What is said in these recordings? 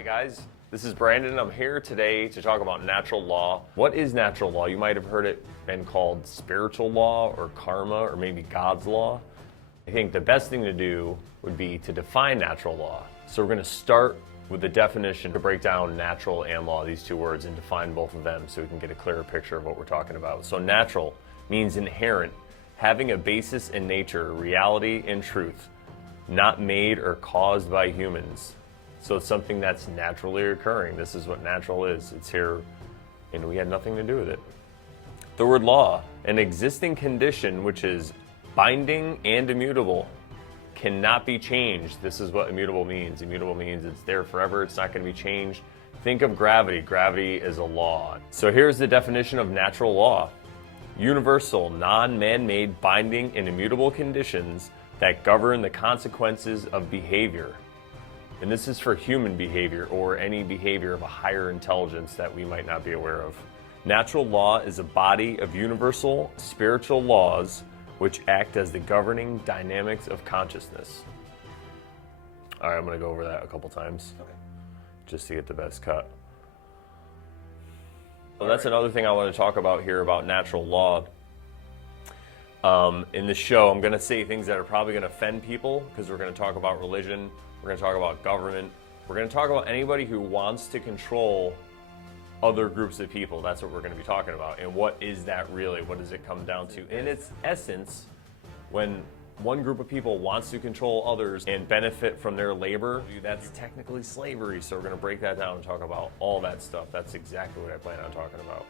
Hi guys, this is Brandon. I'm here today to talk about natural law. What is natural law? You might have heard it been called spiritual law or karma or maybe God's law. I think the best thing to do would be to define natural law. So we're going to start with the definition to break down natural and law, these two words, and define both of them so we can get a clearer picture of what we're talking about. So natural means inherent, having a basis in nature, reality, and truth, not made or caused by humans. So it's something that's naturally occurring. This is what natural is. It's here, and we had nothing to do with it. The word law, an existing condition which is binding and immutable, cannot be changed. This is what immutable means. Immutable means it's there forever. It's not going to be changed. Think of gravity. Gravity is a law. So here's the definition of natural law. Universal, non-man-made, binding, and immutable conditions that govern the consequences of behavior. And this is for human behavior or any behavior of a higher intelligence that we might not be aware of. Natural law is a body of universal spiritual laws which act as the governing dynamics of consciousness. All right, I'm going to go over that a couple times, just to get the best cut. Well, that's another thing I want to talk about here about natural law. In the show, I'm going to say things that are probably going to offend people because we're going to talk about religion. We're going to talk about government. We're going to talk about anybody who wants to control other groups of people. That's what we're going to be talking about. And what is that really? What does it come down to? In its essence, when one group of people wants to control others and benefit from their labor, that's technically slavery. So we're going to break that down and talk about all that stuff. That's exactly what I plan on talking about.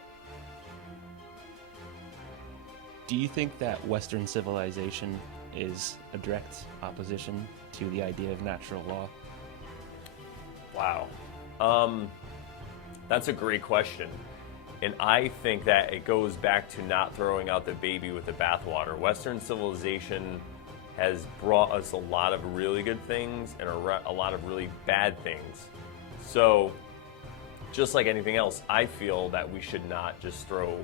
Do you think that Western civilization is a direct opposition to the idea of natural law? Wow. That's a great question. And I think that it goes back to not throwing out the baby with the bathwater. Western civilization has brought us a lot of really good things and a lot of really bad things. So, just like anything else, I feel that we should not just throw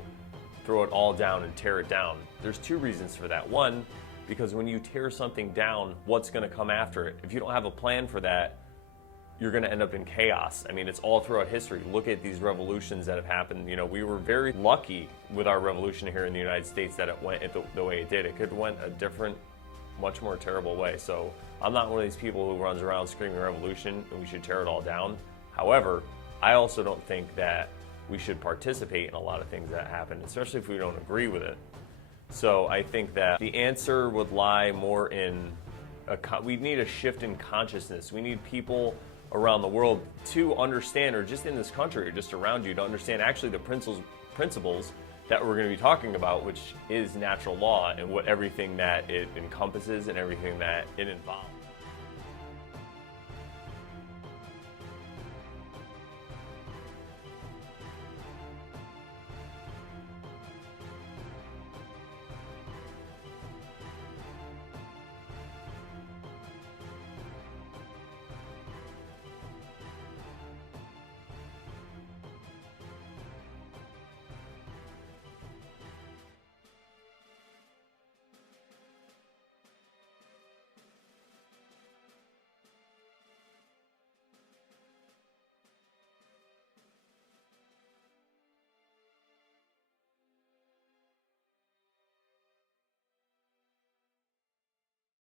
it all down and tear it down. There's two reasons for that. One, because when you tear something down, what's going to come after it? If you don't have a plan for that, you're going to end up in chaos. I mean, it's all throughout history. Look at these revolutions that have happened. You know, we were very lucky with our revolution here in the United States that it went the way it did. It could have went a different, much more terrible way. So I'm not one of these people who runs around screaming revolution and we should tear it all down. However, I also don't think that we should participate in a lot of things that happen, especially if we don't agree with it. So I think that the answer would lie more in, we need a shift in consciousness. We need people around the world to understand, or just in this country, or just around you, to understand actually the principles that we're going to be talking about, which is natural law and what everything that it encompasses and everything that it involves.